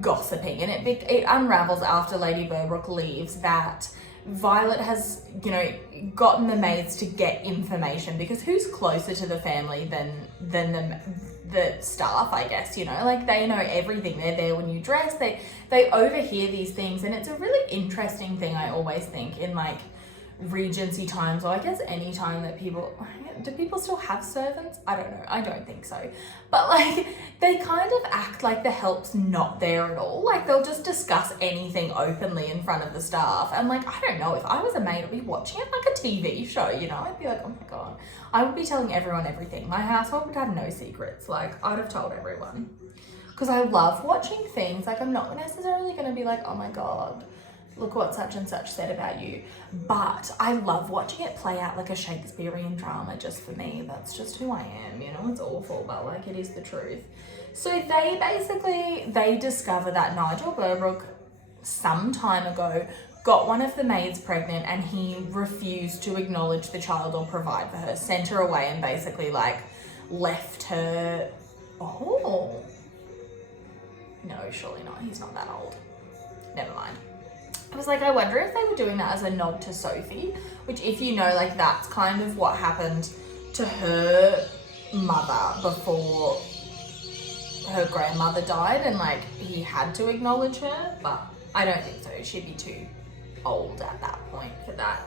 gossiping, and it unravels after Lady Burbrooke leaves that Violet has, you know, gotten the maids to get information, because who's closer to the family than the staff, I guess, you know, like they know everything. They're there when you dress, they overhear these things, and it's a really interesting thing, I always think, in like Regency times, or I guess any time that do people still have servants? I don't know, I don't think so, but like they kind of act like the help's not there at all. Like they'll just discuss anything openly in front of the staff, and like, I don't know, if I was a maid, I'd be watching it like a TV show, you know, I'd be like, oh my God, I would be telling everyone everything. My household would have no secrets. Like I'd have told everyone, because I love watching things. Like I'm not necessarily going to be like, oh my God, look what such and such said about you. But I love watching it play out like a Shakespearean drama, just for me. That's just who I am, you know, it's awful, but like it is the truth. So they discover that Nigel Burbrooke some time ago got one of the maids pregnant, and he refused to acknowledge the child or provide for her, sent her away, and basically like left her. Oh, no, surely not. He's not that old. Never mind. I was like, I wonder if they were doing that as a nod to Sophie, which, if you know, like that's kind of what happened to her mother before her grandmother died, and like he had to acknowledge her, but I don't think so. She'd be too old at that point for that,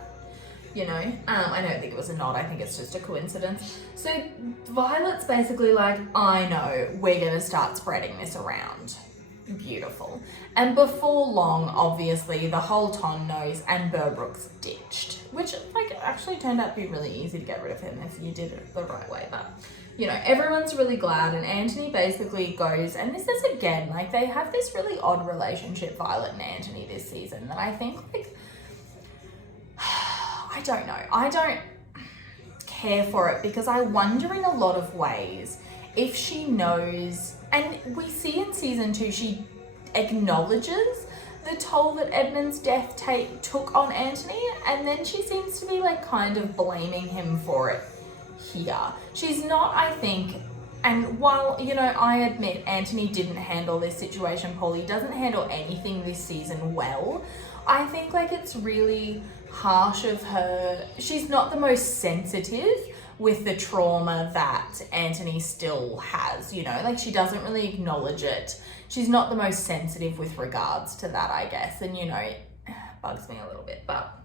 you know. I don't think it was a nod. I think it's just a coincidence. So Violet's basically like, I know, we're gonna start spreading this around. Beautiful. And before long, obviously, the whole town knows, and Burbrooke's ditched, which like actually turned out to be really easy to get rid of him if you did it the right way. But you know, everyone's really glad, and Anthony basically goes, and this is again, like they have this really odd relationship, Violet and Anthony, this season, that I think like, I don't know, I don't care for it, because I wonder in a lot of ways if she knows, and we see in season 2 she acknowledges the toll that Edmund's death took on Anthony, and then she seems to be like kind of blaming him for it here. She's not, I think, and while, you know, I admit Anthony didn't handle this situation poorly, doesn't handle anything this season well, I think like it's really harsh of her. She's not the most sensitive with the trauma that Anthony still has, you know, like she doesn't really acknowledge it. She's not the most sensitive with regards to that, I guess, and you know, it bugs me a little bit, but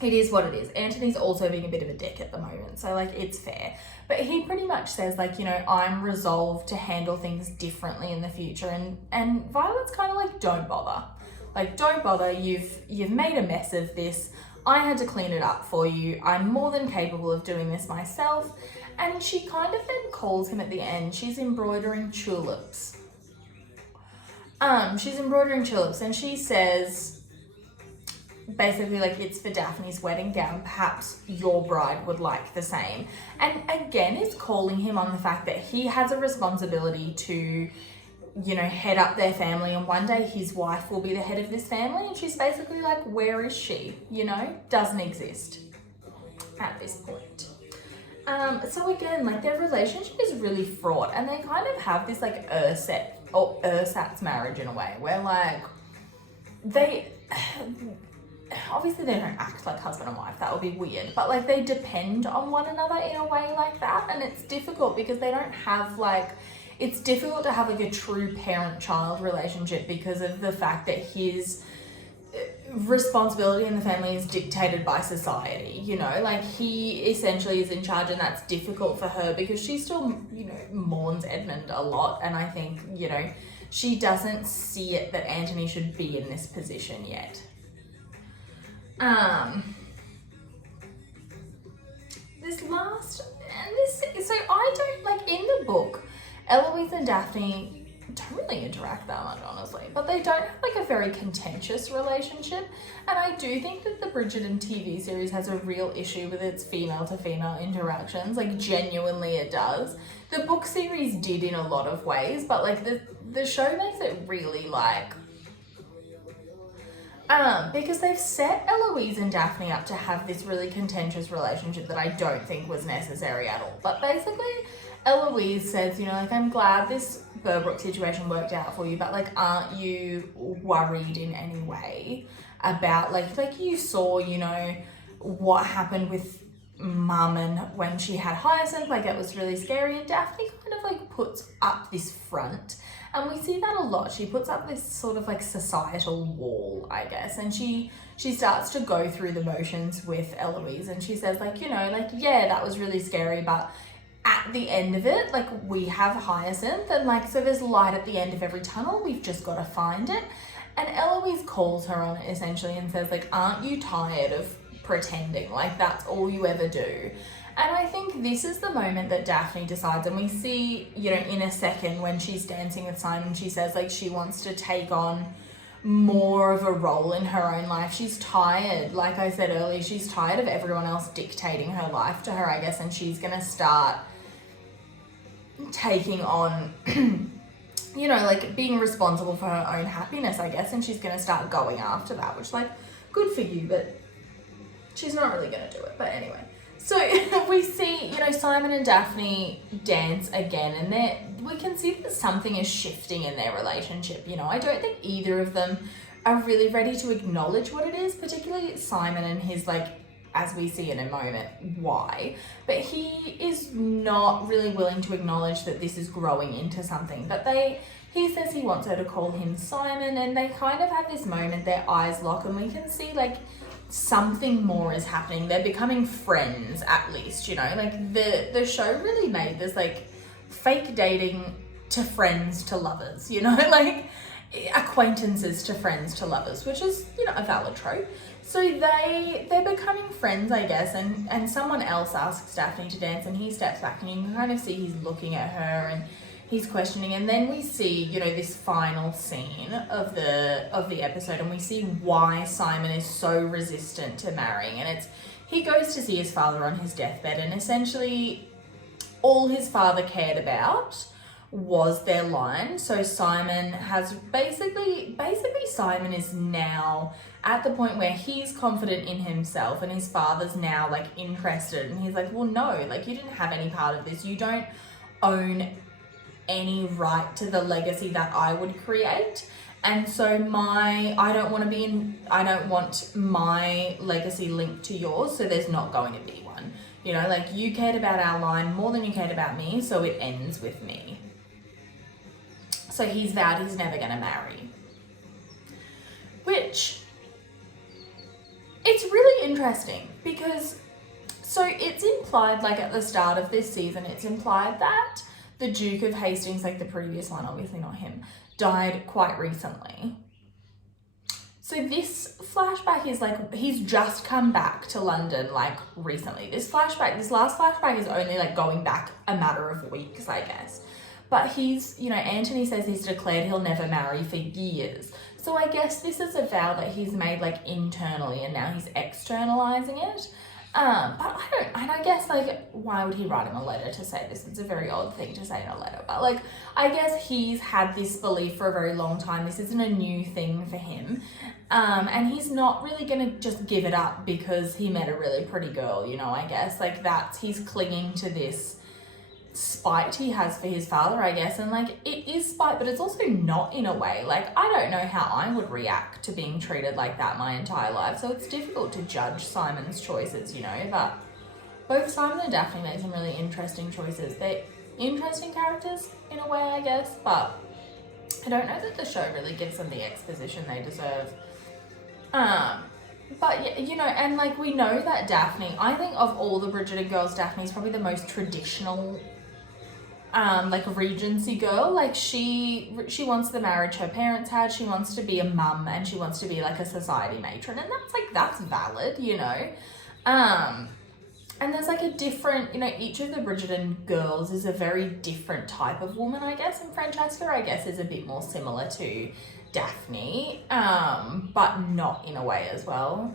it is what it is. Anthony's also being a bit of a dick at the moment, so like it's fair. But he pretty much says like, you know, I'm resolved to handle things differently in the future, and Violet's kind of like, don't bother. Like, don't bother, you've made a mess of this. I had to clean it up for you. I'm more than capable of doing this myself. And she kind of then calls him at the end. She's embroidering tulips. She's embroidering tulips, and she says, basically like, it's for Daphne's wedding gown. Perhaps your bride would like the same. And again, it's calling him on the fact that he has a responsibility to, you know, head up their family, and one day his wife will be the head of this family, and she's basically like, where is she? You know, doesn't exist at this point. So again, like their relationship is really fraught, and they kind of have this like ersatz marriage in a way where like they obviously they don't act like husband and wife, that would be weird, but like they depend on one another in a way like that, and it's difficult because they don't have like, it's difficult to have like a true parent-child relationship because of the fact that his responsibility in the family is dictated by society, you know, like he essentially is in charge, and that's difficult for her because she still, you know, mourns Edmund a lot, and I think, you know, she doesn't see it that Anthony should be in this position yet. So I don't, like, in the book, Eloise and Daphne don't really interact that much, honestly, but they don't have like a very contentious relationship, and I do think that the Bridgerton TV series has a real issue with its female to female interactions, like genuinely it does. The book series did in a lot of ways, but like the show makes it really like, because they've set Eloise and Daphne up to have this really contentious relationship that I don't think was necessary at all. But basically, Eloise says, you know, like, I'm glad this Burbrook situation worked out for you, but like, aren't you worried in any way about like you saw, you know, what happened with Mum and when she had Hyacinth, like it was really scary, and Daphne kind of like puts up this front. And we see that a lot. She puts up this sort of like societal wall, I guess. And she starts to go through the motions with Eloise, and she says like, you know, like, yeah, that was really scary, but at the end of it, like, we have Hyacinth, and like, so there's light at the end of every tunnel. We've just got to find it. And Eloise calls her on it essentially and says like, aren't you tired of pretending? Like, that's all you ever do. And I think this is the moment that Daphne decides, and we see, you know, in a second when she's dancing with Simon, she says like she wants to take on more of a role in her own life. She's tired, like I said earlier, she's tired of everyone else dictating her life to her, I guess, and she's gonna start taking on, you know, like being responsible for her own happiness, I guess, and she's gonna start going after that, which, like, good for you, but she's not really gonna do it. But anyway. So we see, you know, Simon and Daphne dance again, and we can see that something is shifting in their relationship. You know, I don't think either of them are really ready to acknowledge what it is, particularly Simon and his, like, as we see in a moment, why. But he is not really willing to acknowledge that this is growing into something. But he says he wants her to call him Simon, and they kind of have this moment, their eyes lock, and we can see, like, something more is happening. They're becoming friends, at least, you know, like the show really made this like fake dating to friends to lovers, you know, like acquaintances to friends to lovers, which is, you know, a valid trope. So they're becoming friends, I guess, and someone else asks Daphne to dance, and he steps back, and you can kind of see he's looking at her and he's questioning, and then we see, you know, this final scene of the episode, and we see why Simon is so resistant to marrying. And he goes to see his father on his deathbed, and essentially all his father cared about was their line. So Simon has basically Simon is now at the point where he's confident in himself, and his father's now like interested, and he's like, well, no, like, you didn't have any part of this, you don't own any right to the legacy that I would create, and so I don't want my legacy linked to yours, so there's not going to be one. You know, like, you cared about our line more than you cared about me, so it ends with me. So he's vowed he's never going to marry, which, it's really interesting because, so it's implied, like, at the start of this season, it's implied that the Duke of Hastings, like the previous one, obviously not him, died quite recently. So this flashback is like, he's just come back to London, like, recently. This last flashback is only, like, going back a matter of weeks, I guess. But he's, you know, Anthony says he's declared he'll never marry for years. So I guess this is a vow that he's made, like, internally, and now he's externalizing it. I guess, like, why would he write him a letter to say this? It's a very odd thing to say in a letter, but, like, I guess he's had this belief for a very long time. This isn't a new thing for him, and he's not really gonna just give it up because he met a really pretty girl, you know, I guess, like, he's clinging to this spite he has for his father, I guess, and, like, it is spite, but it's also not, in a way. Like, I don't know how I would react to being treated like that my entire life, so it's difficult to judge Simon's choices, you know, but both Simon and Daphne made some really interesting choices. They're interesting characters, in a way, I guess, but I don't know that the show really gives them the exposition they deserve. But, yeah, you know, and, like, we know that Daphne, I think of all the Bridgerton girls, Daphne's probably the most traditional, like, Regency girl. Like, she wants the marriage her parents had, she wants to be a mum, and she wants to be, like, a society matron, and that's valid, you know. And there's, like, a different, you know, each of the Bridgerton girls is a very different type of woman, I guess, and Francesca, I guess, is a bit more similar to Daphne, but not in a way as well.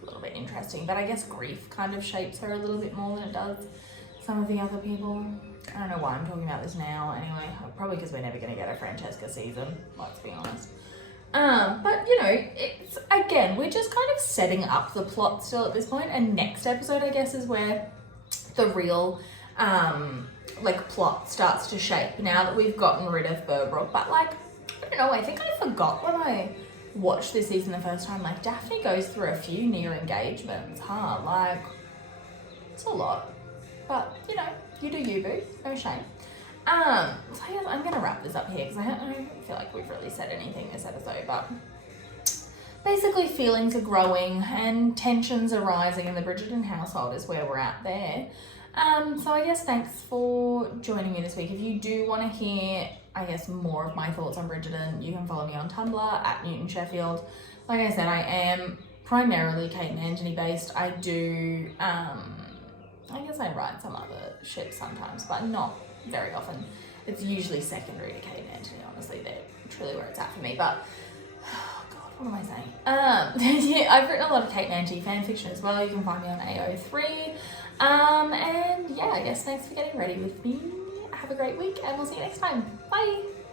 A little bit interesting, but I guess grief kind of shapes her a little bit more than it does some of the other people. I don't know why I'm talking about this now, anyway, probably because we're never going to get a Francesca season, let's be honest. But, you know, it's, again, we're just kind of setting up the plot still at this point, and next episode, I guess, is where the real, like, plot starts to shape now that we've gotten rid of Burbrook. But, like, I don't know, I think I forgot when I watched this season the first time, like, Daphne goes through a few near engagements, like, it's a lot. But, you know, you do you, boo, no shame. So yeah, I'm going to wrap this up here because I don't feel like we've really said anything this episode, but basically feelings are growing and tensions are rising in the Bridgerton household is where we're at there. So I guess thanks for joining me this week. If you do want to hear, I guess, more of my thoughts on Bridgerton, you can follow me on Tumblr at Newton Sheffield. Like I said, I am primarily Kate and Anthony based. I do, I guess I write some other shit sometimes, but not very often. It's usually secondary to Kate and Anthony, honestly. They're truly where it's at for me, but oh god, what am I saying? Yeah, I've written a lot of Kate and Anthony fanfiction as well. You can find me on AO3. And yeah, I guess thanks for getting ready with me. Have a great week and we'll see you next time. Bye!